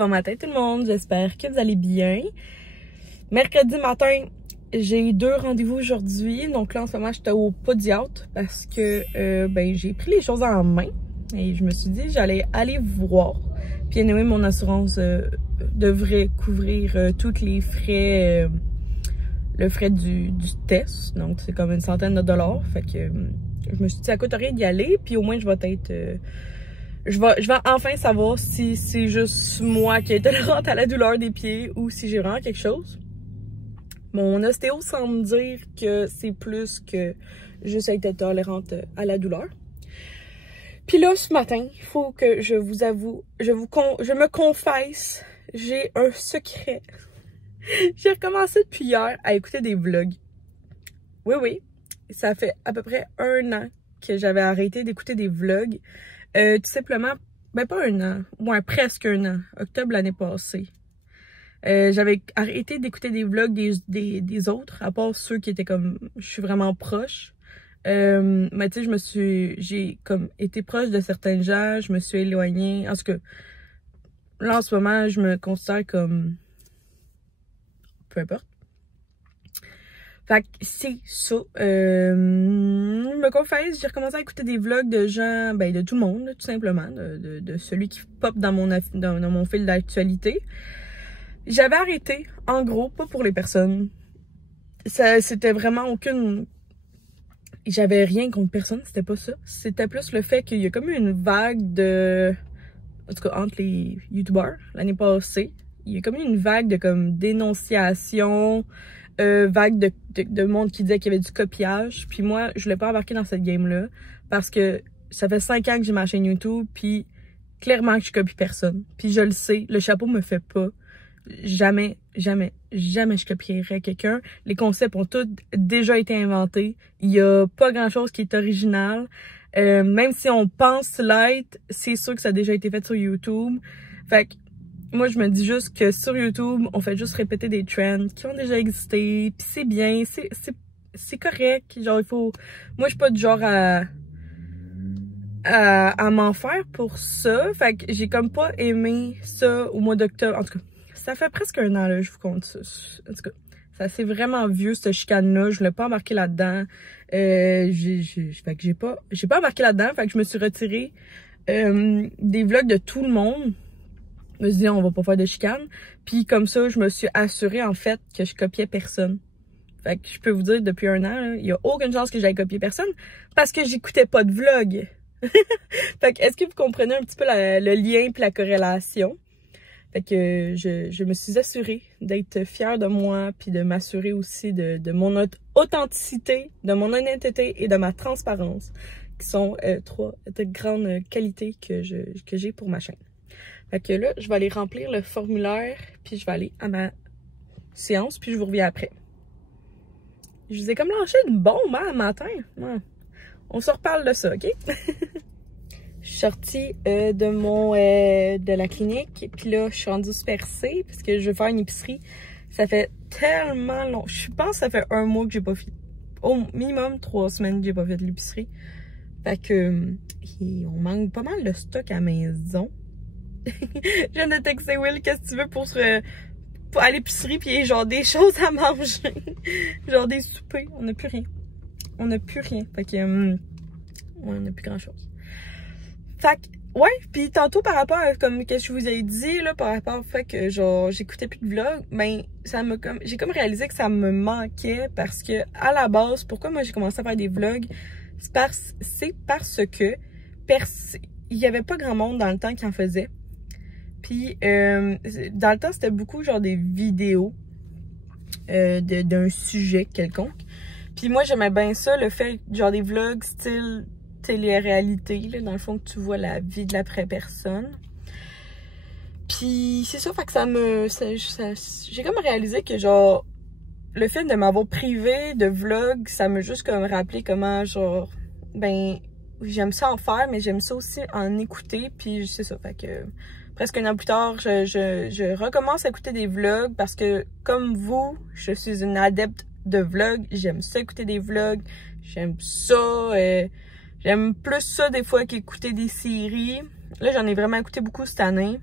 Bon matin tout le monde, j'espère que vous allez bien. Mercredi matin, j'ai 2 rendez-vous aujourd'hui. Donc là en ce moment j'étais au podiatre parce que j'ai pris les choses en main. Et je me suis dit j'allais aller voir. Puis anyway, mon assurance devrait couvrir tous les frais, le frais du test. Donc c'est comme une centaine de dollars. Fait que je me suis dit ça coûte rien d'y aller. Puis au moins je vais être... je vais enfin savoir si c'est juste moi qui est tolérante à la douleur des pieds ou si j'ai vraiment quelque chose. Mon ostéo semble dire que c'est plus que juste être tolérante à la douleur. Puis là, ce matin, il faut que je vous avoue, je me confesse, j'ai un secret. J'ai recommencé depuis hier à écouter des vlogs. Oui, ça fait à peu près 1 an que j'avais arrêté d'écouter des vlogs. Tout simplement, pas 1 an, ouais, presque 1 an, octobre l'année passée. J'avais arrêté d'écouter des vlogs des autres, à part ceux qui étaient comme, je suis vraiment proche. Mais tu sais, j'ai comme été proche de certains gens, je me suis éloignée. En tout cas, là en ce moment, je me considère comme, peu importe. Fait que c'est ça. Je me confesse, j'ai recommencé à écouter des vlogs de gens, de tout le monde, tout simplement, de celui qui pop dans mon fil d'actualité. J'avais arrêté, en gros, pas pour les personnes. C'était vraiment aucune... J'avais rien contre personne, c'était pas ça. C'était plus le fait qu'il y a comme une vague de... En tout cas, entre les youtubeurs, l'année passée, il y a comme une vague de comme dénonciation... vague de monde qui disait qu'il y avait du copiage. Puis moi, je voulais pas embarquer dans cette game-là parce que ça fait 5 ans que j'ai ma chaîne YouTube, puis clairement que je copie personne. Puis je le sais, le chapeau me fait pas. Jamais je copierais quelqu'un. Les concepts ont tous déjà été inventés. Il y a pas grand-chose qui est original. Même si on pense l'être, c'est sûr que ça a déjà été fait sur YouTube. Fait que moi, je me dis juste que sur YouTube, on fait juste répéter des trends qui ont déjà existé, puis c'est bien, c'est correct. Genre, il faut... Moi, je suis pas du genre à m'en faire pour ça. Fait que j'ai comme pas aimé ça au mois d'octobre. En tout cas, ça fait presque 1 an, là, je vous compte ça. En tout cas, ça c'est vraiment vieux, cette chicane-là. Je voulais pas embarquer là-dedans. Fait que j'ai pas embarqué là-dedans. Fait que je me suis retirée des vlogs de tout le monde. Je me suis dit, on va pas faire de chicane. Puis comme ça, je me suis assurée, en fait, que je copiais personne. Fait que je peux vous dire, depuis 1 an, il y a aucune chance que j'aille copier personne parce que j'écoutais pas de vlog. Fait que, est-ce que vous comprenez un petit peu le lien puis la corrélation? Fait que je me suis assurée d'être fière de moi puis de m'assurer aussi de mon authenticité, de mon honnêteté et de ma transparence, qui sont 3 de grandes qualités que j'ai pour ma chaîne. Fait que là, je vais aller remplir le formulaire, puis je vais aller à ma séance, puis je vous reviens après. Je vous ai comme lâché une bombe, hein, matin. Ouais. On se reparle de ça, OK? Je suis sortie de la clinique, puis là, je suis rendue Super C, parce que je veux faire une épicerie. Ça fait tellement long. Je pense que ça fait 1 mois que j'ai pas fait. Au minimum 3 semaines que j'ai pas fait de l'épicerie. Fait que, on manque pas mal de stock à la maison. Je viens de texter Will, qu'est-ce que tu veux pour aller à l'épicerie, puis genre des choses à manger. Genre des soupers. On n'a plus rien. On n'a plus rien. Fait que, ouais, on n'a plus grand-chose. Fait que, ouais, puis tantôt par rapport à, comme, qu'est-ce que je vous ai dit, là, par rapport au fait que, genre, j'écoutais plus de vlogs, j'ai comme réalisé que ça me manquait parce que, à la base, pourquoi moi j'ai commencé à faire des vlogs, c'est parce que, il y avait pas grand monde dans le temps qui en faisait. Puis, dans le temps, c'était beaucoup genre des vidéos d'un sujet quelconque. Puis moi, j'aimais bien ça, le fait, genre des vlogs style télé-réalité, là, dans le fond, que tu vois la vie de la vraie personne. Puis, c'est ça, fait que j'ai comme réalisé que, genre, le fait de m'avoir privé de vlogs, ça m'a juste comme rappelé comment, genre, j'aime ça en faire, mais j'aime ça aussi en écouter, puis c'est ça, fait que... Presque 1 an plus tard, je recommence à écouter des vlogs parce que, comme vous, je suis une adepte de vlogs. J'aime ça écouter des vlogs. J'aime ça. J'aime plus ça des fois qu'écouter des séries. Là, j'en ai vraiment écouté beaucoup cette année.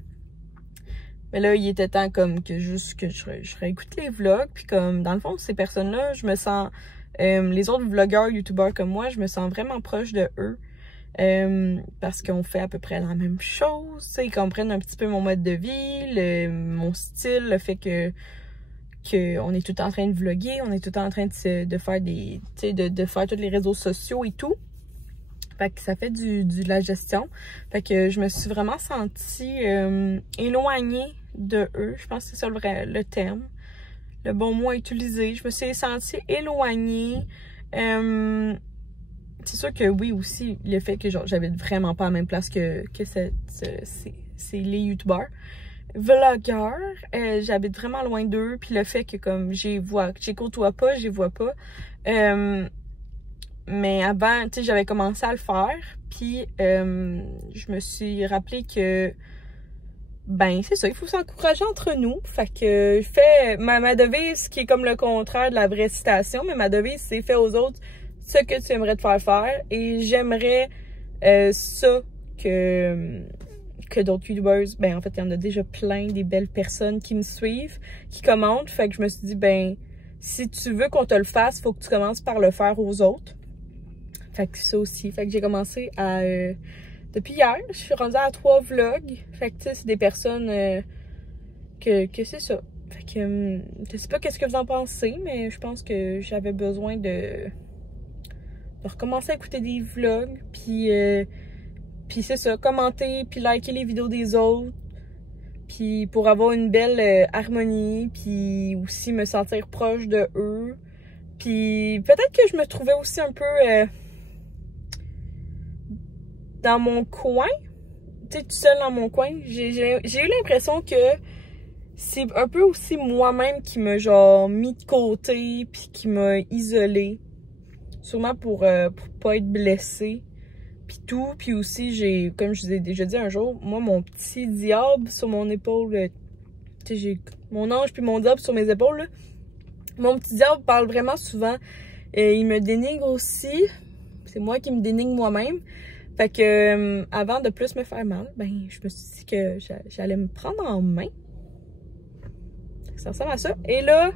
Mais là, il était temps comme que juste que je réécoute les vlogs. Puis comme, dans le fond, ces personnes-là, je me sens... les autres vlogueurs, youtubeurs comme moi, je me sens vraiment proche de eux. Parce qu'on fait à peu près la même chose. T'sais, ils comprennent un petit peu mon mode de vie, mon style, le fait que on est tout le temps en train de vlogger, on est tout le temps en train de faire des... de faire tous les réseaux sociaux et tout. Fait que ça fait de la gestion. Fait que je me suis vraiment sentie éloignée de eux. Je pense que c'est ça le terme. Le bon mot à utiliser. Je me suis sentie éloignée. C'est sûr que oui aussi, le fait que j'habite vraiment pas à la même place que c'est les youtubeurs. Vlogueurs, j'habite vraiment loin d'eux. Puis le fait que comme j'y côtoie pas, j'y vois pas. Mais avant, tu sais, j'avais commencé à le faire, puis je me suis rappelé que, ben, c'est ça, il faut s'encourager entre nous. Fait que je fais ma devise, qui est comme le contraire de la vraie citation, mais ma devise, c'est « fais aux autres ce que tu aimerais te faire faire ». Et j'aimerais ça que d'autres youtubeurs, ben, en fait, il y en a déjà plein, des belles personnes qui me suivent, qui commentent. Fait que je me suis dit, ben, si tu veux qu'on te le fasse, faut que tu commences par le faire aux autres. Fait que ça aussi. Fait que j'ai commencé à... depuis hier, je suis rendue à 3 vlogs. Fait que tu sais, c'est des personnes que c'est ça. Fait que je sais pas qu'est-ce que vous en pensez, mais je pense que j'avais besoin de recommencer à écouter des vlogs. Puis c'est ça, commenter, puis liker les vidéos des autres. Puis pour avoir une belle harmonie, puis aussi me sentir proche de eux. Puis peut-être que je me trouvais aussi un peu... dans mon coin, tu sais, tout seul dans mon coin, j'ai eu l'impression que c'est un peu aussi moi-même qui m'a genre mis de côté puis qui m'a isolée. Sûrement pour pas être blessée puis tout. Puis aussi, j'ai, comme je vous ai déjà dit un jour, moi, mon petit diable sur mon épaule, tu sais, j'ai mon ange puis mon diable sur mes épaules, là. Mon petit diable parle vraiment souvent. Il me dénigre aussi. C'est moi qui me dénigre moi-même. Fait que avant de plus me faire mal, ben je me suis dit que j'allais me prendre en main. Ça ressemble à ça. Et là,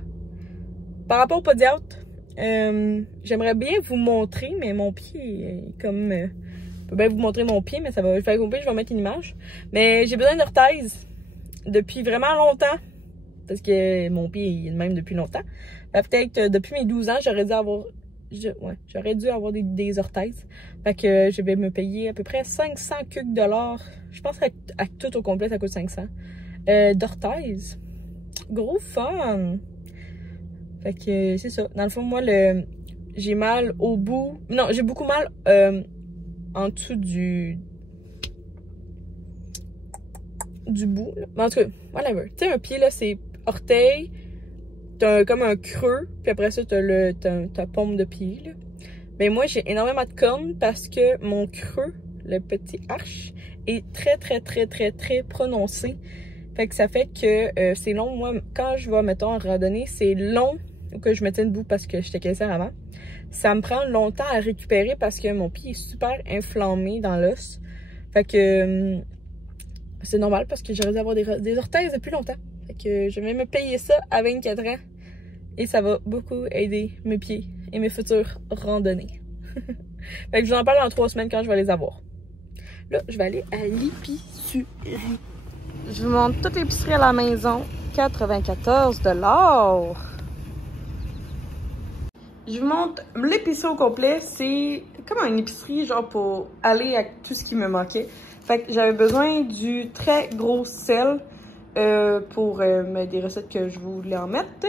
par rapport au podiatre, j'aimerais bien vous montrer, mais mon pied est comme... je peux bien vous montrer mon pied, mais ça va faire compris, je vais mettre une image. Mais j'ai besoin d'orthèse depuis vraiment longtemps. Parce que mon pied est le même depuis longtemps. Peut-être depuis mes 12 ans, j'aurais dû avoir... j'aurais dû avoir des orthèses. Fait que je vais me payer à peu près 500 $. Je pense qu'à tout au complet, ça coûte 500. D'orthèses. Gros fun! Fait que c'est ça. Dans le fond, moi, j'ai mal au bout. Non, j'ai beaucoup mal en dessous du bout. Là. En tout cas, whatever. Tu sais, un pied, là, c'est orteil. T'as comme un creux, puis après ça, t'as ta paume de pied, là. Mais moi, j'ai énormément de cornes parce que mon creux, le petit arche, est très, très, très, très, très prononcé. Fait que ça fait que c'est long. Moi, quand je vais, mettons, en randonnée, c'est long que je me tienne debout parce que j'étais caissière avant. Ça me prend longtemps à récupérer parce que mon pied est super inflammé dans l'os. Fait que c'est normal parce que j'aurais dû avoir des orthèses depuis longtemps. Fait que je vais me payer ça à 24 ans. Et ça va beaucoup aider mes pieds et mes futures randonnées. Fait que je vous en parle dans 3 semaines quand je vais les avoir. Là, je vais aller à l'épicerie. Je vous montre toute l'épicerie à la maison. 94 $. Je vous montre l'épicerie au complet. C'est comme une épicerie genre pour aller à tout ce qui me manquait. Fait que j'avais besoin du très gros sel pour des recettes que je voulais en mettre.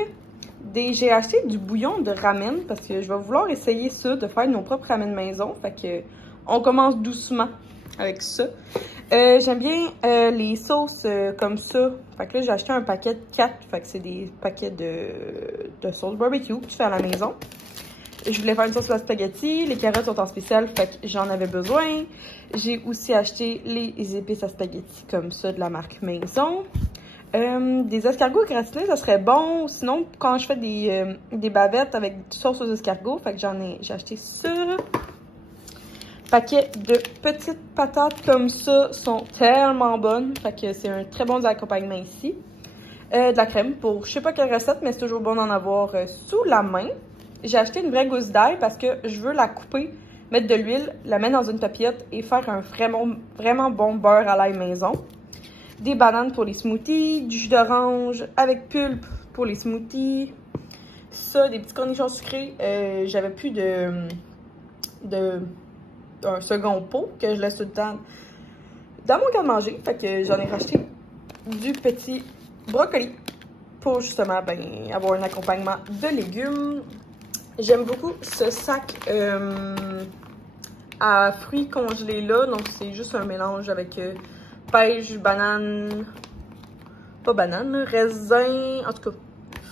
J'ai acheté du bouillon de ramen parce que je vais vouloir essayer ça, de faire nos propres ramen maison. Fait que on commence doucement avec ça. J'aime bien les sauces comme ça. Fait que là, j'ai acheté un paquet de 4. Fait que c'est des paquets de sauce barbecue que je fais à la maison. Je voulais faire une sauce à spaghetti. Les carottes sont en spécial, fait que j'en avais besoin. J'ai aussi acheté les épices à spaghetti comme ça de la marque Maison. Des escargots gratinés, ça serait bon. Sinon, quand je fais des bavettes avec sauce aux escargots, fait que j'ai acheté ça. paquets de petites patates comme ça sont tellement bonnes. Fait que c'est un très bon accompagnement ici. De la crème pour je sais pas quelle recette, mais c'est toujours bon d'en avoir sous la main. J'ai acheté une vraie gousse d'ail parce que je veux la couper, mettre de l'huile, la mettre dans une papillote et faire un vraiment bon beurre à l'ail maison. Des bananes pour les smoothies, du jus d'orange avec pulpe pour les smoothies. Ça, des petits cornichons sucrés. J'avais plus un second pot que je laisse tout le temps dans mon garde-manger. Fait que j'en ai racheté du petit brocoli pour justement avoir un accompagnement de légumes. J'aime beaucoup ce sac à fruits congelés là. Donc c'est juste un mélange avec pêche, banane, pas banane, raisin, en tout cas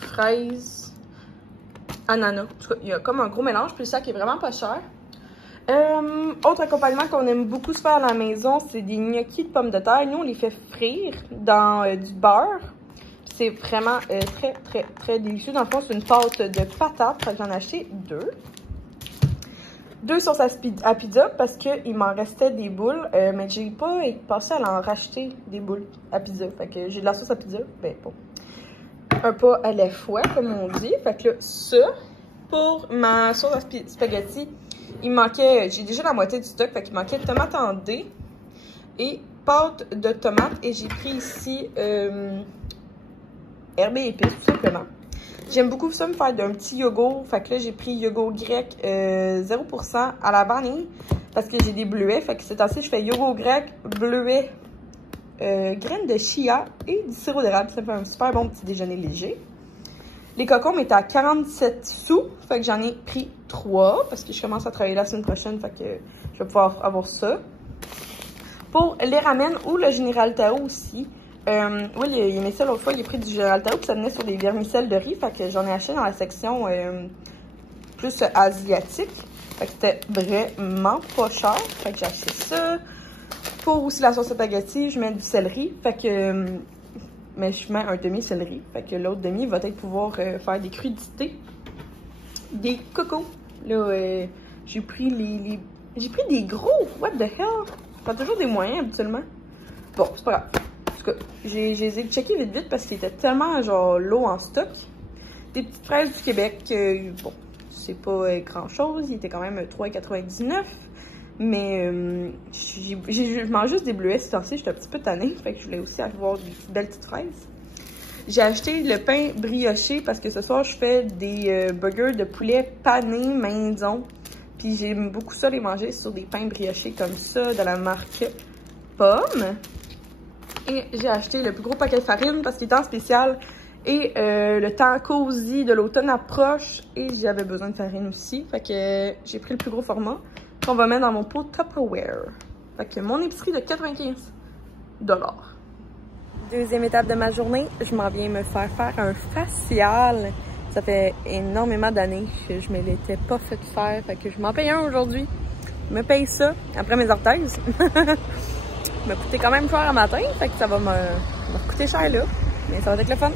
fraises, ananas. En tout cas, il y a comme un gros mélange. Puis le sac est vraiment pas cher. Autre accompagnement qu'on aime beaucoup se faire à la maison, c'est des gnocchis de pommes de terre. Nous, on les fait frire dans du beurre. C'est vraiment très délicieux. Dans le fond, c'est une pâte de patates. Fait que j'en ai acheté deux. Deux sauces à pizza parce qu'il m'en restait des boules. Mais j'ai pas passé à en racheter des boules à pizza. Fait que j'ai de la sauce à pizza. Ben bon. Un pas à la fois, comme on dit. Fait que là, ça. Pour ma sauce à spaghetti, il manquait, j'ai déjà la moitié du stock, fait qu'il manquait tomate en dés et pâte de tomate. Et j'ai pris ici herbes et épices, tout simplement. J'aime beaucoup ça me faire d'un petit yogourt. Fait que là, j'ai pris yogourt grec 0% à la vanille parce que j'ai des bleuets. Fait que c'est ainsi, je fais yogourt grec, bleuets, graines de chia et du sirop d'érable. Ça fait un super bon petit déjeuner léger. Les cocombes étaient à 47 sous, fait que j'en ai pris 3 parce que je commence à travailler la semaine prochaine, fait que je vais pouvoir avoir ça. Pour les ramen ou le Général Tao aussi, oui, il aimait ça l'autre fois, il a pris du Général Tao, puis ça venait sur des vermicelles de riz, fait que j'en ai acheté dans la section plus asiatique, fait que c'était vraiment pas cher, fait que j'ai acheté ça. Pour aussi la sauce à spaghetti, je mets du céleri, fait que... mais je mets un demi-céleri. Fait que l'autre demi va peut-être pouvoir faire des crudités. Des cocos. Là, j'ai pris j'ai pris des gros. What the hell? Je prends toujours des moyens habituellement. Bon, c'est pas grave. En tout cas, j'ai checké vite parce qu'il était tellement genre low en stock. Des petites fraises du Québec. Bon, c'est pas grand-chose. Il était quand même 3,99 $. Mais je mange juste des bleuets ces temps-ci, j'étais un petit peu tannée, fait que je voulais aussi avoir des belles petites fraises. J'ai acheté le pain brioché parce que ce soir je fais des burgers de poulet pané maison. Puis j'aime beaucoup ça les manger sur des pains briochés comme ça de la marque Pomme. Et j'ai acheté le plus gros paquet de farine parce qu'il est en spécial. Et le temps cosy de l'automne approche et j'avais besoin de farine aussi. Fait que j'ai pris le plus gros format qu'on va mettre dans mon pot Tupperware. Fait que mon épicerie de 95 $. Deuxième étape de ma journée, je m'en viens me faire un facial. Ça fait énormément d'années que je me l'étais pas fait faire. Fait que je m'en paye un aujourd'hui. Je me paye ça après mes orthèses. Ça m'a coûté quand même cher à matin. Fait que ça va me coûter cher là. Mais ça va être le fun.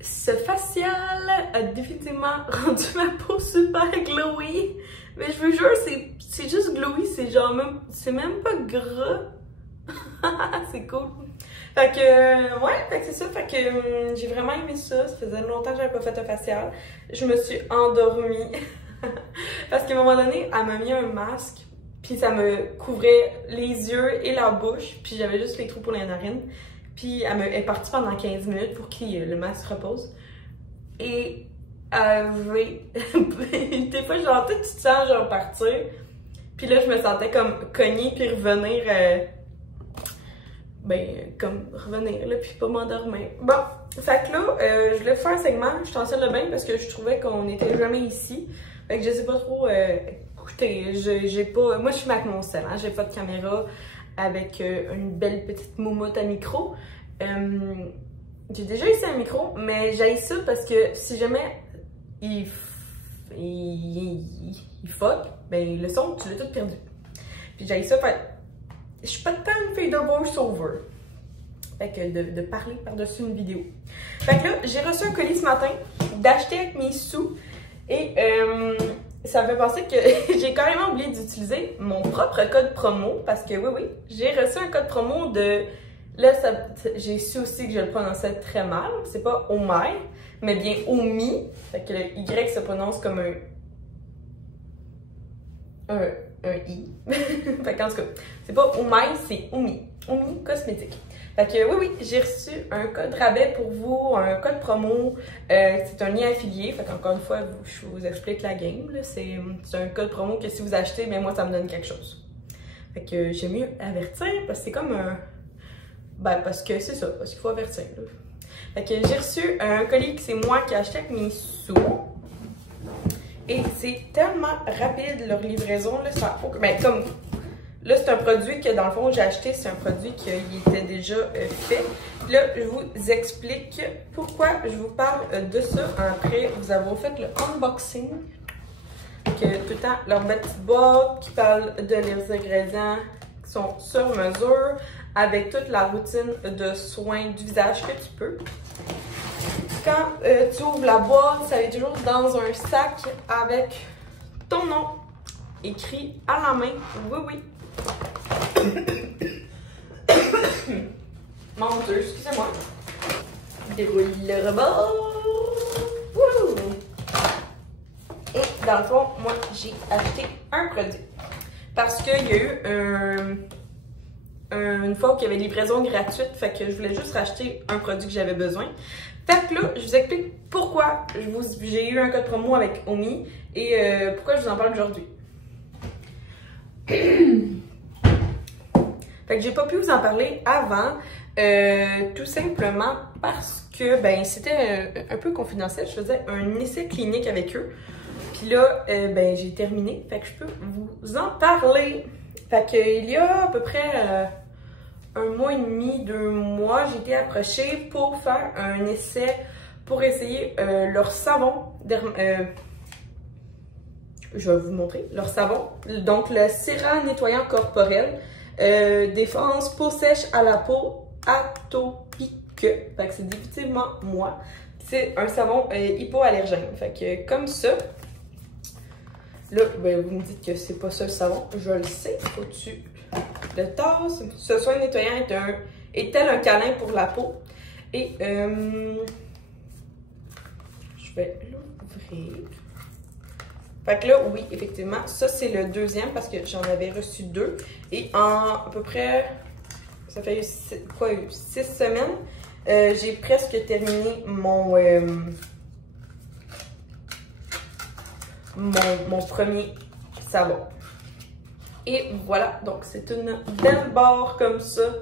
Ce facial a définitivement rendu ma peau super glowy. Mais je vous jure, c'est juste glowy, c'est genre même, c'est même pas gras. C'est cool. Fait que, ouais, fait que c'est ça. Fait que j'ai vraiment aimé ça. Ça faisait longtemps que j'avais pas fait un facial. Je me suis endormie. Parce qu'à un moment donné, elle m'a mis un masque. Puis ça me couvrait les yeux et la bouche. Puis j'avais juste les trous pour les narines. Puis elle est partie pendant 15 minutes pour que le masque repose. Et des fois, genre, tu te sens genre partir. Puis là, je me sentais comme cognée puis revenir, comme revenir là, puis pas m'endormir. Bon, fait que là, je voulais faire un segment, je suis en salle de bain parce que je trouvais qu'on n'était jamais ici. Fait que je sais pas trop, écoutez, j'ai pas, moi je suis avec mon sel, hein, j'ai pas de caméra avec une belle petite moumoute à micro. J'ai déjà essayé un micro, mais j'ai ça parce que si jamais il fuck, ben le son, tu l'as tout perdu. Puis j'ai ça, fait, je suis pas tant une fille de voice-over. Fait que de parler par-dessus une vidéo. Fait que là, j'ai reçu un colis ce matin d'acheter avec mes sous. Et ça me fait penser que j'ai carrément oublié d'utiliser mon propre code promo. Parce que oui, j'ai reçu un code promo de... Là, j'ai su aussi que je le prononçais très mal. C'est pas Omai, mais bien Omi. Fait que le Y se prononce comme un I. Fait qu'en tout cas, c'est pas Omai, c'est Omi. Omi Cosmétique. Fait que oui, j'ai reçu un code rabais pour vous, un code promo. C'est un lien affilié. Fait qu'encore une fois, je vous explique la game. C'est un code promo que si vous achetez, ben moi, ça me donne quelque chose. Fait que j'ai mieux avertir parce que c'est comme un... Ben, parce que c'est ça, parce qu'il faut avertir. Là. Fait que j'ai reçu un colis que c'est moi qui ai acheté avec mes sous. Et c'est tellement rapide leur livraison. Là, ça, ben, comme... Là, c'est un produit que, dans le fond, j'ai acheté. C'est un produit qui était déjà fait. Puis là, je vous explique pourquoi je vous parle de ça après vous avoir fait le unboxing. Que tout le temps, leur petite boîte qui parle de leurs ingrédients qui sont sur mesure avec toute la routine de soins du visage que tu peux. Quand tu ouvres la boîte, ça est toujours dans un sac avec ton nom écrit à la main. Oui. Mon Dieu, excusez-moi. Déroule le rebord. Wouh! Et dans le fond, moi, j'ai acheté un produit. Parce qu'il y a eu une fois qu'il y avait livraison gratuite, fait que je voulais juste racheter un produit que j'avais besoin. Fait que là, je vous explique pourquoi j'ai eu un code promo avec Omi et pourquoi je vous en parle aujourd'hui. Fait que j'ai pas pu vous en parler avant, tout simplement parce que ben c'était un peu confidentiel. Je faisais un essai clinique avec eux. Puis là, ben j'ai terminé. Fait que je peux vous en parler. Fait que il y a à peu près 1 mois et demi, 2 mois, j'ai été approchée pour faire un essai pour essayer leur savon. Je vais vous montrer leur savon. Donc le Cera nettoyant corporel. Défense peau sèche à la peau atopique. Fait que c'est définitivement moi. C'est un savon hypoallergène. Fait que comme ça. Là, ben, vous me dites que c'est pas ça le savon. Je le sais. Faut-tu le tasse? Ce soin nettoyant est tel un câlin pour la peau. Et je vais l'ouvrir. Fait que là, oui, effectivement, ça c'est le deuxième parce que j'en avais reçu 2. Et en à peu près, ça fait 6 semaines, j'ai presque terminé mon premier savon. Et voilà, donc c'est une belle barre comme ça.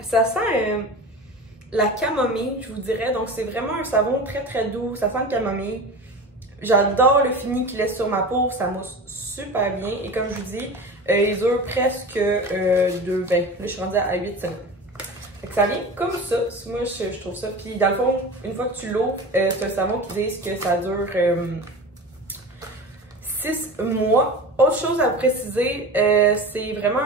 Ça sent la camomille, je vous dirais. Donc c'est vraiment un savon très très doux, ça sent le camomille. J'adore le fini qu'il laisse sur ma peau, ça mousse super bien. Et comme je vous dis, il dure presque là je suis rendue à 8 semaines. Fait que ça vient comme ça, moi je trouve ça. Puis dans le fond, une fois que tu l'ouvres, c'est un savon qui dit que ça dure 6 mois. Autre chose à préciser, c'est vraiment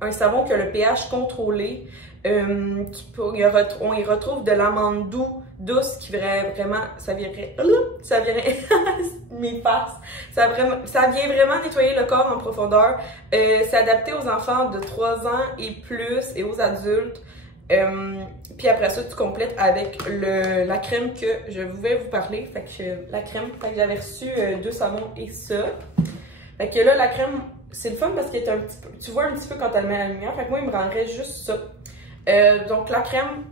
un savon qui a le pH contrôlé. On y retrouve de l'amande douce qui vraiment, ça viendrait mes faces. Ça vient vraiment nettoyer le corps en profondeur. C'est adapté aux enfants de 3 ans et plus et aux adultes. Puis après ça, tu complètes avec la crème que je vais vous parler. Fait que la crème, fait que j'avais reçu 2 savons et ça. Fait que là, la crème, c'est le fun parce qu'elle est un petit peu, tu vois un petit peu quand elle met la lumière. Fait que moi, il me rendrait juste ça. Donc la crème,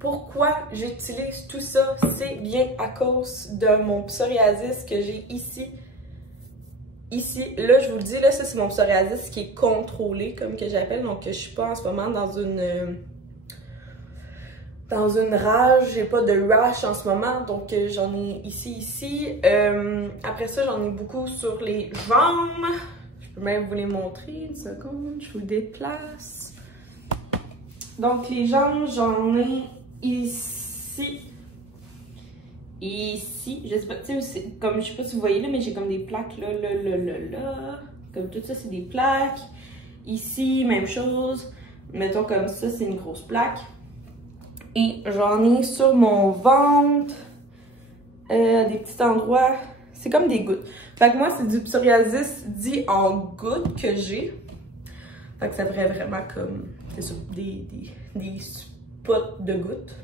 pourquoi j'utilise tout ça? C'est bien à cause de mon psoriasis que j'ai ici. Là, je vous le dis, là, ça c'est mon psoriasis qui est contrôlé, comme que j'appelle. Donc je suis pas en ce moment dans une rage, j'ai pas de rash en ce moment. Donc j'en ai ici. Après ça, j'en ai beaucoup sur les jambes. Je peux même vous les montrer, une seconde, je vous déplace. Donc les jambes, j'en ai ici Et ici, je sais pas, tu sais, comme je sais pas si vous voyez là, mais j'ai comme des plaques là. Comme tout ça, c'est des plaques. Ici, même chose. Mettons comme ça, c'est une grosse plaque. Et j'en ai sur mon ventre, des petits endroits. C'est comme des gouttes. Fait que moi, c'est du psoriasis dit en gouttes que j'ai. Fait que ça ferait vraiment comme, c'est ça, des spots de gouttes.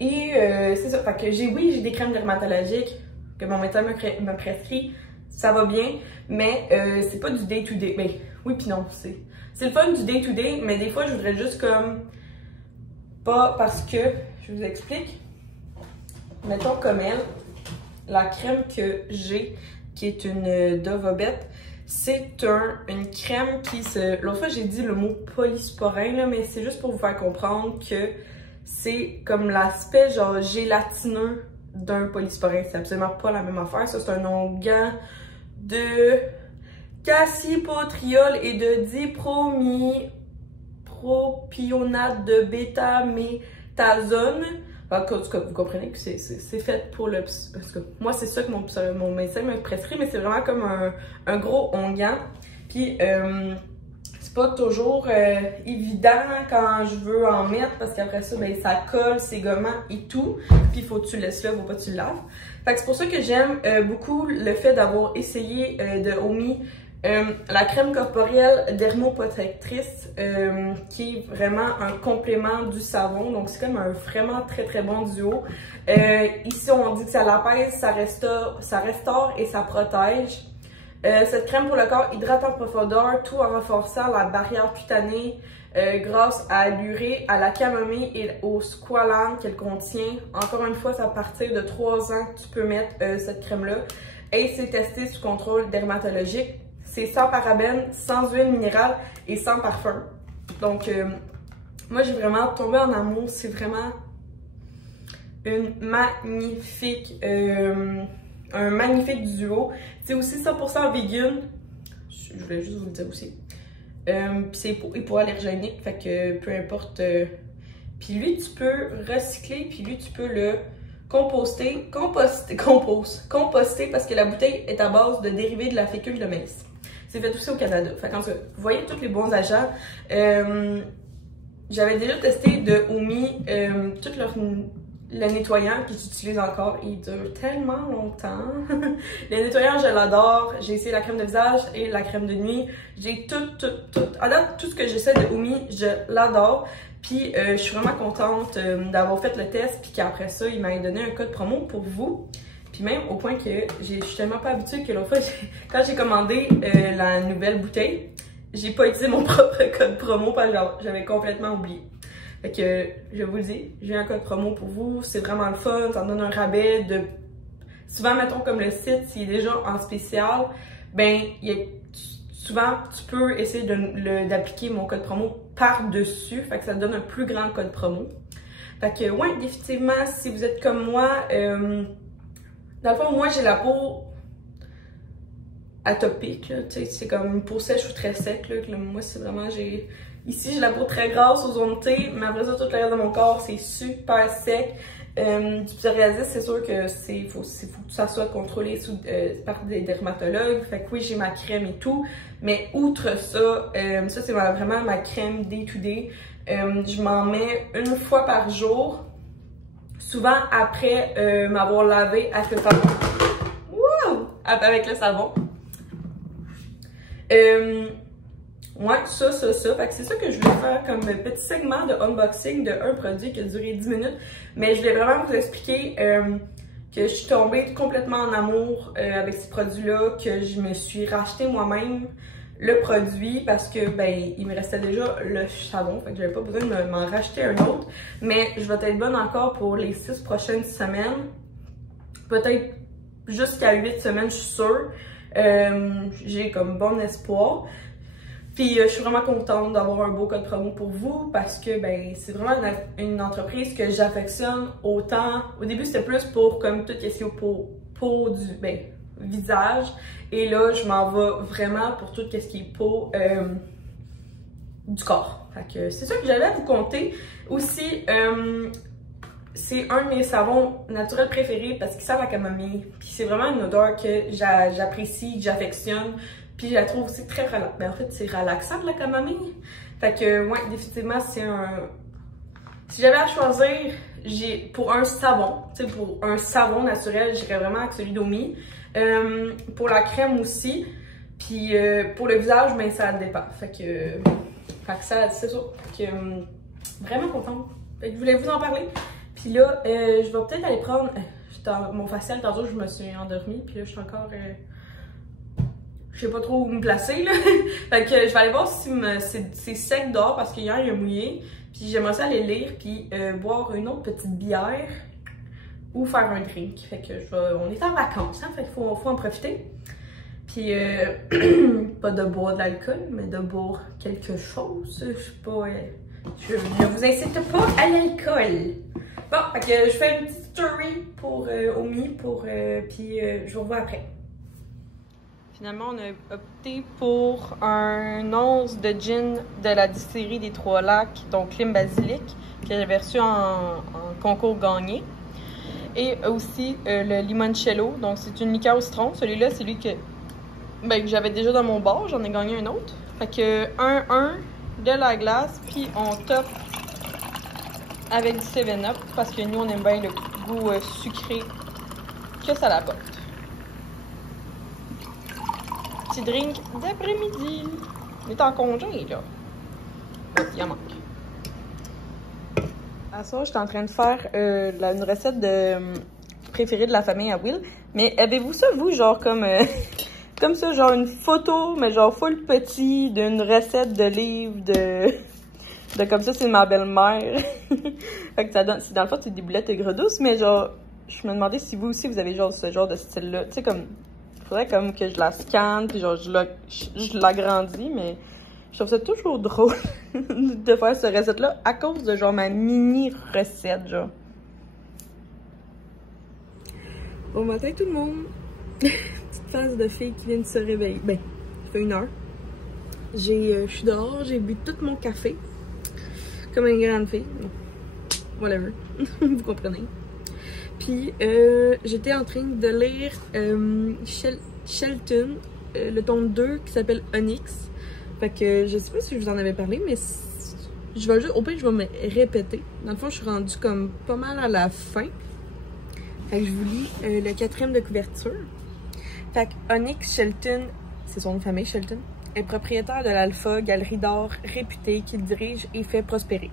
Et c'est ça, fait que j'ai des crèmes dermatologiques que mon médecin me prescrit. Ça va bien, mais c'est pas du day-to-day. Ben, oui puis non, c'est le fun du day-to-day, mais des fois, je voudrais juste comme... Pas parce que, je vous explique, mettons comme elle, la crème que j'ai, qui est une Dovobet, c'est une crème qui se... L'autre fois, j'ai dit le mot polysporin, là, mais c'est juste pour vous faire comprendre que c'est comme l'aspect genre gélatineux d'un polysporin. C'est absolument pas la même affaire. Ça, c'est un onguent de cassipotриol et de dipropionate de bêta-méthazone. En tout cas, vous comprenez que c'est fait pour le... Parce que moi, c'est ça que mon médecin m'a prescrit, mais c'est vraiment comme un gros onguent. Puis, c'est pas toujours évident quand je veux en mettre, parce qu'après ça, ben, ça colle, c'est gommant et tout. Puis, il faut que tu le laisses là, faut pas que tu le laves. Fait que c'est pour ça que j'aime beaucoup le fait d'avoir essayé de Omi la crème corporelle dermoprotectrice qui est vraiment un complément du savon. Donc, c'est comme un vraiment très bon duo. Ici, on dit que ça l'apaise, ça restaure et ça protège. Cette crème pour le corps hydrate en profondeur, tout en renforçant la barrière cutanée grâce à l'urée, à la camomille et au squalane qu'elle contient. Encore une fois, c'est à partir de 3 ans que tu peux mettre cette crème-là. Et c'est testé sous contrôle dermatologique. C'est sans parabènes, sans huile minérale et sans parfum. Donc, moi, j'ai vraiment tombé en amour. C'est vraiment une magnifique... un magnifique duo. C'est aussi 100% vegan. Je voulais juste vous le dire aussi. C'est hypoallergénique, fait que peu importe. Puis lui, tu peux recycler, puis lui, tu peux le composter parce que la bouteille est à base de dérivés de la fécule de maïs. C'est fait aussi au Canada. Fait qu'en tout cas, vous voyez tous les bons achats. J'avais déjà testé de Omi tout le nettoyant que j'utilise encore, il dure tellement longtemps. Le nettoyant, je l'adore. J'ai essayé la crème de visage et la crème de nuit. J'ai tout. Alors, tout ce que j'essaie de Omi, je l'adore. Puis, je suis vraiment contente d'avoir fait le test. Puis qu'après ça, il m'a donné un code promo pour vous. Puis même au point que je suis tellement pas habituée que l'autre fois, quand j'ai commandé la nouvelle bouteille, j'ai pas utilisé mon propre code promo parce que j'avais complètement oublié. Fait que, je vous le dis, j'ai un code promo pour vous, c'est vraiment le fun, ça me donne un rabais de... Souvent, mettons, comme le site, s'il est déjà en spécial, ben, souvent, tu peux essayer d'appliquer mon code promo par-dessus, fait que ça te donne un plus grand code promo. Fait que, ouais, définitivement, si vous êtes comme moi, dans le fond, moi, j'ai la peau atopique, tu sais, c'est comme une peau sèche ou très sec, là, moi, c'est vraiment, Ici, j'ai la peau très grasse aux zones T, mais après ça, tout le reste de mon corps, c'est super sec. Du psoriasis, c'est sûr que faut que ça soit contrôlé par des dermatologues. Fait que oui, j'ai ma crème et tout. Mais outre ça, ça c'est vraiment ma crème day-to-day. Je m'en mets une fois par jour. Souvent après m'avoir lavé avec le savon. Wouh! Avec le savon. Ouais, ça. Fait que c'est ça que je voulais faire comme petit segment de unboxing de un produit qui a duré 10 minutes. Mais je voulais vraiment vous expliquer que je suis tombée complètement en amour avec ce produit-là, que je me suis racheté moi-même le produit parce que, ben, il me restait déjà le savon. Fait que j'avais pas besoin de m'en racheter un autre. Mais je vais être bonne encore pour les 6 prochaines semaines. Peut-être jusqu'à 8 semaines, je suis sûre. J'ai comme bon espoir. Puis je suis vraiment contente d'avoir un beau code promo pour vous parce que ben c'est vraiment une entreprise que j'affectionne autant. Au début c'était plus pour comme tout ce qui est peau du visage et là je m'en vais vraiment pour tout ce qui est peau du corps. Fait que c'est ça que j'avais à vous conter. Aussi c'est un de mes savons naturels préférés parce qu'il sent la camomille. Puis c'est vraiment une odeur que j'apprécie, que j'affectionne. Puis je la trouve aussi très relaxante. Ben en fait, c'est relaxant de la camomille. Fait que, ouais, définitivement, c'est un... Si j'avais à choisir, pour un savon, tu sais, pour un savon naturel, j'irais vraiment avec celui d'Omi. Pour la crème aussi. Puis pour le visage, ben ça dépend. Fait que ça, c'est ça. Fait que, vraiment contente. Fait que je voulais vous en parler. Puis là, je vais peut-être aller prendre mon facial. Tantôt, je me suis endormie. Puis là, je suis encore... je sais pas trop où me placer, là. Fait que je vais aller voir si c'est sec dehors parce qu'hier, il a mouillé. Puis j'aimerais ça aller lire, puis boire une autre petite bière ou faire un drink. Fait que on est en vacances, hein, fait qu'il faut en profiter. Puis pas de boire de l'alcool, mais de boire quelque chose. Je sais pas, je vous incite pas à l'alcool. Bon, fait que je fais une petite story pour Omi, puis je vous revois après. Finalement, on a opté pour un once de gin de la distillerie des Trois Lacs, donc Clim Basilic, que j'avais reçu en concours gagné. Et aussi le limoncello, donc c'est une liqueur au citron. Celui-là, c'est lui que j'avais déjà dans mon bar, j'en ai gagné un autre. Fait que 1 de la glace, puis on top avec du 7-Up, parce que nous, on aime bien le goût sucré que ça apporte. Petit drink d'après-midi. On est en congé, là. Il en manque. À ça, j'étais en train de faire une recette préférée de la famille à Will. Mais avez-vous ça, vous, genre comme ça, genre une photo, mais genre full petit, d'une recette de livre de comme ça, c'est ma belle-mère. Fait que ça donne, dans le fond, c'est des boulettes aigres douces, mais genre, je me demandais si vous aussi, vous avez genre ce genre de style-là. Tu sais, comme... Faudrait comme que je la scanne, puis genre je l'agrandis, mais je trouve ça toujours drôle de faire cette recette-là à cause de genre ma mini recette, genre. Bon matin tout le monde! Petite phase de fille qui vient de se réveiller. Ben, ça fait 1 heure. Je suis dehors, j'ai bu tout mon café. Comme une grande fille. Whatever. Vous comprenez. Puis, j'étais en train de lire Shelton, le tome 2 qui s'appelle Onyx. Fait que je sais pas si je vous en avais parlé, mais je vais juste, au pire, je vais me répéter. Dans le fond, je suis rendue comme pas mal à la fin. Fait que je vous lis le 4e de couverture. Fait que Onyx Shelton, c'est son nom de famille, Shelton, est propriétaire de l'Alpha, galerie d'art réputée qu'il dirige et fait prospérer.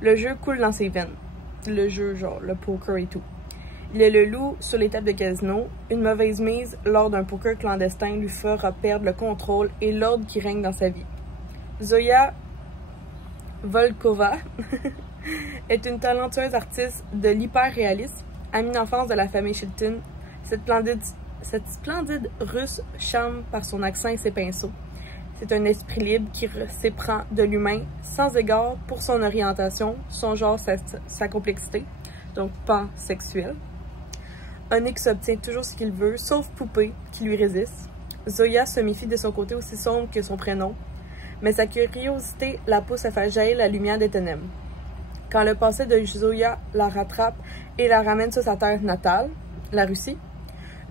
Le jeu coule dans ses veines. Le jeu, genre, le poker et tout. Il est le loup sur les tables de casino. Une mauvaise mise lors d'un poker clandestin lui fera perdre le contrôle et l'ordre qui règne dans sa vie. Zoya Volkova est une talentueuse artiste de l'hyper-réalisme, amie d'enfance de la famille Shelton. Cette splendide russe charme par son accent et ses pinceaux. C'est un esprit libre qui s'éprend de l'humain sans égard pour son orientation, son genre, sa complexité, donc pansexuel. Onyx obtient toujours ce qu'il veut, sauf Poupée, qui lui résiste. Zoya se méfie de son côté aussi sombre que son prénom, mais sa curiosité la pousse à faire jaillir la lumière des ténèbres. Quand le passé de Zoya la rattrape et la ramène sur sa terre natale, la Russie,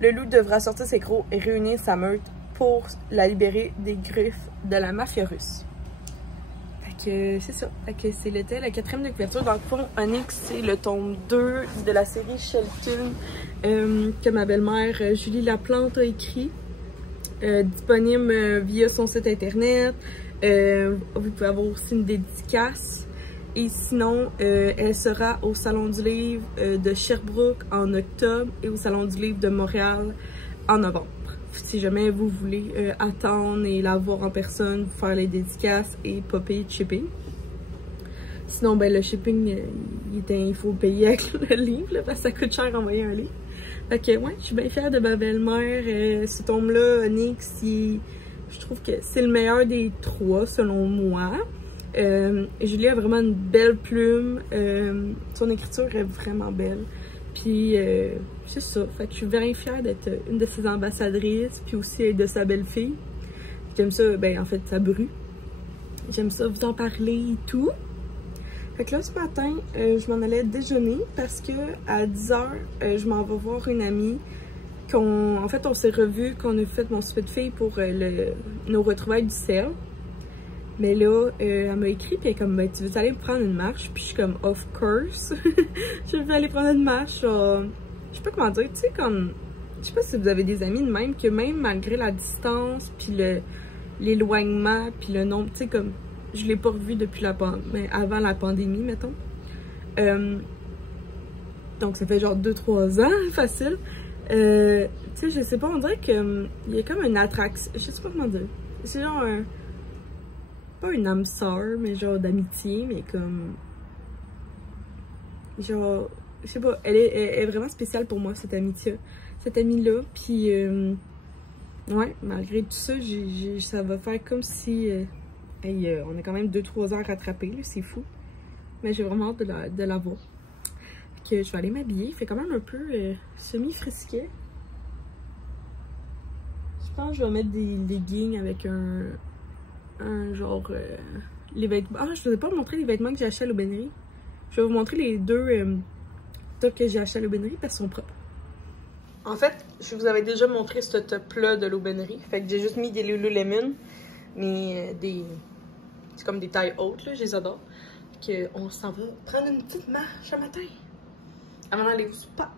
le loup devra sortir ses crocs et réunir sa meute pour la libérer des griffes de la mafia russe. Fait que c'est ça. Fait que c'est le 4e de couverture. Dans le fond, Onyx, c'est le tome 2 de la série Shelton que ma belle-mère Julie Laplante a écrit. Disponible via son site internet. Vous pouvez avoir aussi une dédicace. Et sinon, elle sera au Salon du Livre de Sherbrooke en octobre et au Salon du Livre de Montréal en novembre. Si jamais vous voulez attendre et la voir en personne, faire les dédicaces et pas payer de shipping. Sinon, ben le shipping, il faut payer avec le livre, là, parce que ça coûte cher d'envoyer un livre. Fait que, ouais, je suis bien fière de ma belle-mère. Ce tome-là, Onyx, je trouve que c'est le meilleur des 3, selon moi. Julie a vraiment une belle plume. Son écriture est vraiment belle. Puis, c'est ça. Fait que je suis bien fière d'être une de ses ambassadrices, puis aussi de sa belle-fille. J'aime ça, ben en fait, sa bru. J'aime ça vous en parler et tout. Fait que là, ce matin, je m'en allais déjeuner parce que à 10h, je m'en vais voir une amie. En fait, on s'est revus, qu'on a fait mon souper de filles pour nos retrouvailles du CEL. Mais là, elle m'a écrit, puis elle est comme, ben, tu veux aller prendre une marche? Puis je suis comme, of course. Je veux aller prendre une marche. Je sais pas comment dire, tu sais, comme, je sais pas si vous avez des amis de même, que même malgré la distance, puis l'éloignement, puis le nombre, tu sais, comme, je l'ai pas revu depuis mais avant la pandémie, mettons. Donc ça fait genre 2-3 ans, facile. Tu sais, je sais pas, on dirait qu'il y a comme une attraction, je sais pas comment dire. C'est genre pas une âme sœur, mais genre d'amitié, mais comme... Genre, je sais pas, elle est vraiment spéciale pour moi, cette amitié, cette amie-là. Puis, ouais, malgré tout ça, ça va faire comme si... hey, on a quand même 2-3 ans à rattraper, c'est fou. Mais j'ai vraiment hâte de la voir. Que je vais aller m'habiller, il fait quand même un peu semi-frisquet. Je pense que je vais mettre des leggings avec un genre... les vêtements... Ah, je ne vous ai pas montré les vêtements que j'ai achetés à l'aubainerie. Je vais vous montrer les deux tops que j'ai achetés à l'aubainerie parce qu'ils sont propres. En fait, je vous avais déjà montré ce top-là de l'aubainerie. Fait que j'ai juste mis des Lululemon, mais c'est comme des tailles hautes, là, je les adore. Fait qu'on s'en va prendre une petite marche ce matin avant d'aller au spa.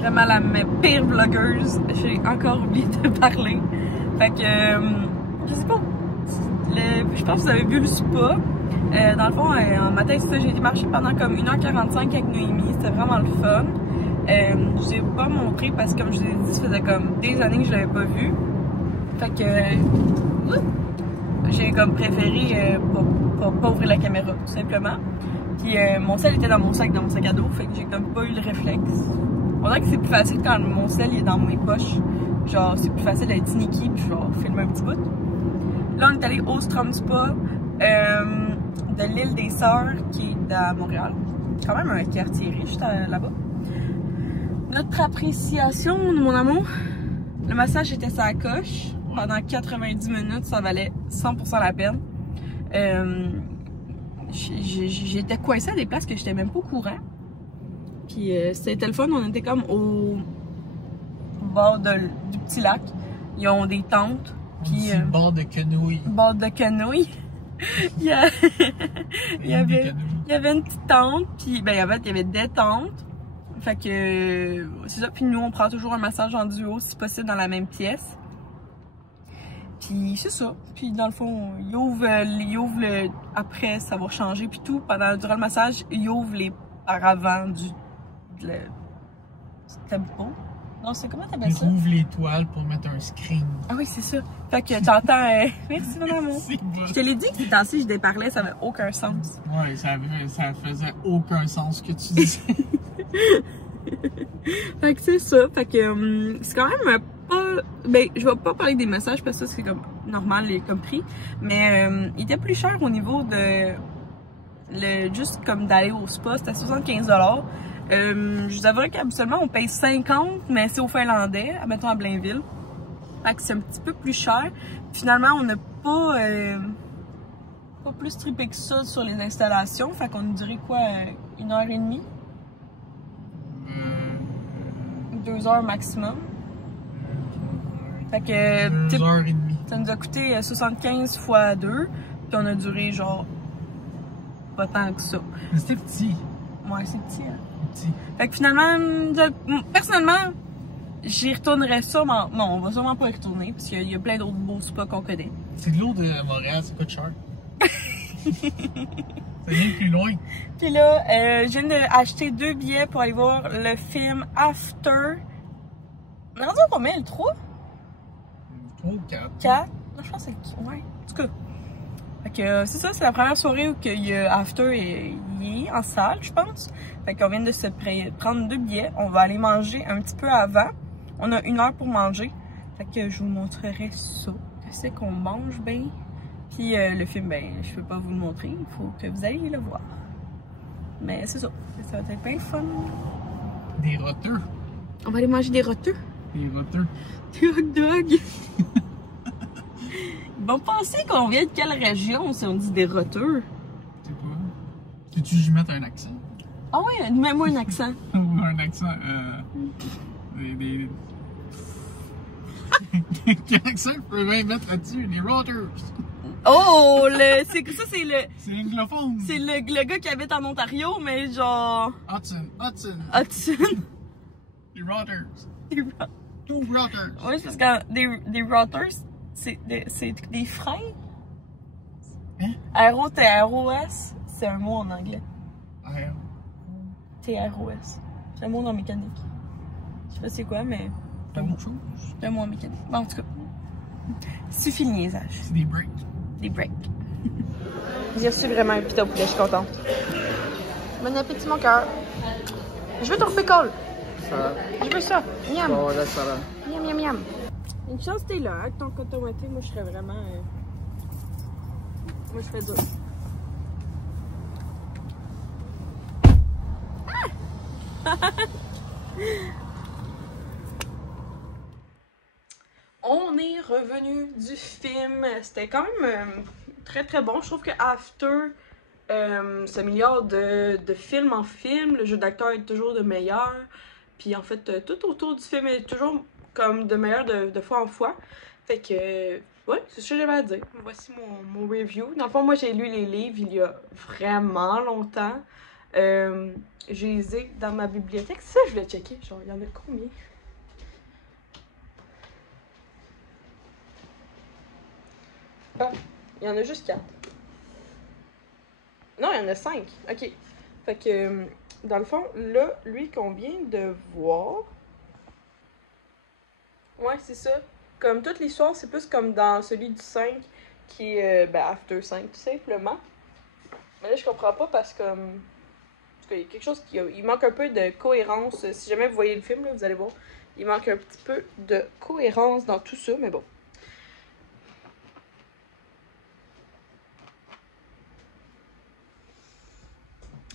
Vraiment la pire vlogueuse. J'ai encore oublié de parler. Fait que, je sais pas. Je pense que vous avez vu le spa. Dans le fond, en matin, c'est ça, j'ai été marcher pendant comme 1h45 avec Noémie. C'était vraiment le fun. Je vous ai pas montré parce que, comme je vous ai dit, ça faisait comme des années que je l'avais pas vu. Fait que, j'ai comme préféré pas ouvrir la caméra, tout simplement. Puis mon sel était dans mon sac à dos. Fait que j'ai comme pas eu le réflexe. On dirait que c'est plus facile quand mon sel est dans mes poches. Genre, c'est plus facile d'être sneaky puis genre filmer un petit bout. Là, on est allé au Strom Spa de l'île des Sœurs qui est à Montréal. Quand même un quartier riche là-bas. Notre appréciation, mon amour, le massage était sa coche. Pendant 90 minutes, ça valait 100% la peine. J'étais coincée à des places que j'étais même pas au courant. Puis c'était le fun, on était comme au bord du petit lac. Ils ont des tentes. Puis bord de quenouille. Bord de quenouille. il y avait une petite tente, puis ben en fait il y avait des tentes. Fait que c'est ça, puis nous on prend toujours un massage en duo si possible dans la même pièce. Puis c'est ça. Puis dans le fond, il ouvre après ça va changer puis tout. Durant le massage, il ouvre les paravents c'était beau. Non, c'est comment t'appelles ça? Il ouvre les toiles pour mettre un screen. Ah oui, c'est ça. Fait que t'entends... Merci, mon amour. Je te l'ai dit que ces temps-ci, je déparlais, ça avait aucun sens. Ouais, ça faisait aucun sens ce que tu disais. Fait que c'est ça. Fait que c'est quand même pas... Ben, je vais pas parler des messages parce que ça, c'est comme normal, comme prix. Mais il était plus cher au niveau de... juste comme d'aller au spa, c'était 75 $. Je vous avouerais qu'habituellement on paye 50, mais c'est au Finlandais, admettons à Blainville. Fait que c'est un petit peu plus cher. Finalement, on n'a pas plus trippé que ça sur les installations. Fait qu'on nous dirait quoi, 1h30? 2 heures maximum. Fait que 2h30. Ça nous a coûté 75 x 2. Puis on a duré genre pas tant que ça. Mais c'était petit. Ouais, c'est petit, hein. Petit. Fait que finalement, personnellement, j'y retournerais sûrement. Non, on va sûrement pas y retourner parce qu'il y a plein d'autres beaux spas qu'on connaît. C'est de l'eau de Montréal, c'est pas de cher. Ça vient plus loin. Puis là, je viens d'acheter 2 billets pour aller voir le film After. On a rendu combien, le 3? 3 ou 4? 4? Non, je pense que c'est... Ouais, en tout cas. Fait que c'est ça, c'est la première soirée où il y a After il est en salle, je pense. Fait qu'on vient de se prendre 2 billets. On va aller manger un petit peu avant. On a 1 heure pour manger. Fait que je vous montrerai ça. Qu'est-ce qu'on mange bien. Puis le film, ben, je peux pas vous le montrer, il faut que vous alliez le voir. Mais c'est ça, ça va être bien fun. Des roteux. On va aller manger des roteux. Des roteux. Des hot dogs. Ils vont penser qu'on vient de quelle région si on dit des roteux? C'est quoi? Peux-tu que je mette un accent? Ah ouais, mets-moi un accent. Un accent, Quel accent je peux bien mettre là-dessus? Les roteurs. Oh, c'est le... C'est anglophone. C'est le gars qui habite en Ontario, mais genre... Hudson. Hudson. Les roteurs. Des Two roteurs. Oui, parce que des roteurs, c'est des freins. Hein? R-O-T-R-O-S, c'est un mot en anglais. R. T-R-O-S. C'est un mot en mécanique. Je sais pas c'est quoi, mais... C'est un mot en mécanique. Bon, en tout cas, suffit le niaisage. C'est des breaks. Des breaks. J'ai reçu vraiment un pita au poulet, je suis contente. Bon appétit, mon cœur. Je veux ton pickle. Ça. Je veux ça. Miam. Bon, là, ça va. Miam, miam, miam. Une chance t'es là, avec ton coton ouaté, moi je serais vraiment... Moi je ferais dur. On est revenu du film. C'était quand même très très bon. Je trouve que After s'améliore de film en film. Le jeu d'acteur est toujours de meilleur. Puis en fait, tout autour du film est toujours comme de meilleur de fois en fois. Fait que, ouais, c'est ce que j'avais à dire. Voici mon review. Dans le fond, moi j'ai lu les livres il y a vraiment longtemps. J'ai les dans ma bibliothèque. Ça, je voulais checker. Genre, il y en a combien? Ah, il y en a juste 4. Non, il y en a 5. Ok. Fait que, dans le fond, là, lui qu'on vient de voir. Ouais, c'est ça. Comme toute l'histoire, c'est plus comme dans celui du 5 qui est After 5, tout simplement. Mais là, je comprends pas parce que. Parce qu'il y a quelque chose il manque un peu de cohérence. Si jamais vous voyez le film, là, vous allez voir. Il manque un petit peu de cohérence dans tout ça, mais bon.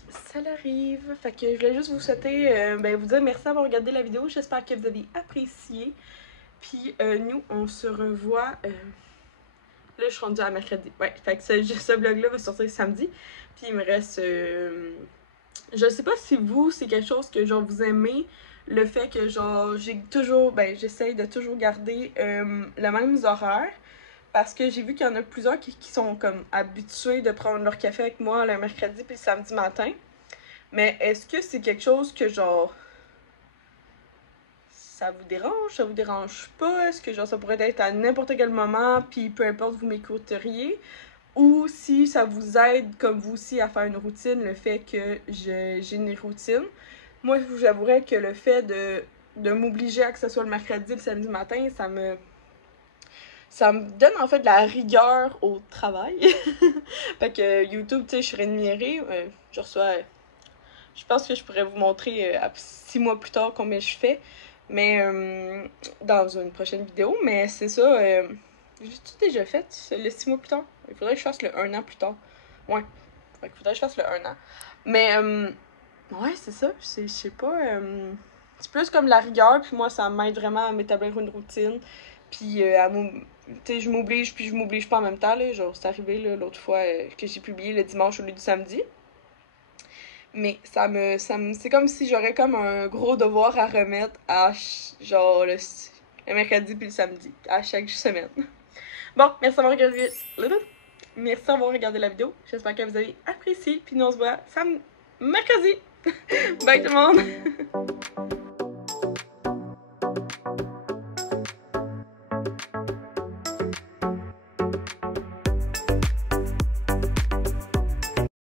Ça l'arrive. Fait que je voulais juste vous souhaiter, vous dire merci d'avoir regardé la vidéo. J'espère que vous avez apprécié. Puis nous, on se revoit. Là, je suis rendue à mercredi. Ouais, fait que ce vlog-là va sortir samedi. Puis il me reste. Je sais pas si vous, c'est quelque chose que genre vous aimez. Le fait que genre j'ai toujours. J'essaye de toujours garder le même horaire. Parce que j'ai vu qu'il y en a plusieurs qui sont comme habitués de prendre leur café avec moi le mercredi puis le samedi matin. Mais est-ce que c'est quelque chose que genre ça vous dérange, ça vous dérange pas? Est-ce que genre ça pourrait être à n'importe quel moment puis peu importe vous m'écouteriez? Ou si ça vous aide comme vous aussi à faire une routine, le fait que j'ai une routine. Moi j'avouerais que le fait de m'obliger à que ce soit le mercredi, le samedi matin, ça me donne en fait de la rigueur au travail. Fait que YouTube, tu sais, je suis rémunérée. Je reçois. Je pense que je pourrais vous montrer 6 mois plus tard combien je fais. Mais dans une prochaine vidéo. Mais c'est ça. J'ai tout déjà fait le 6 mois plus tard. Il faudrait que je fasse le 1 an plus tard. Ouais. Fait qu'il faudrait que je fasse le 1 an. Mais ouais, c'est ça. Je sais pas. C'est plus comme la rigueur. Puis moi, ça m'aide vraiment à m'établir une routine. Puis tu sais, je m'oblige puis je m'oblige pas en même temps, là. Genre, c'est arrivé l'autre fois que j'ai publié le dimanche au lieu du samedi. Mais c'est comme si j'aurais comme un gros devoir à remettre à genre le mercredi puis le samedi, à chaque semaine. Bon, merci d'avoir regardé la vidéo. J'espère que vous avez apprécié. Puis nous on se voit mercredi. Bye tout le monde!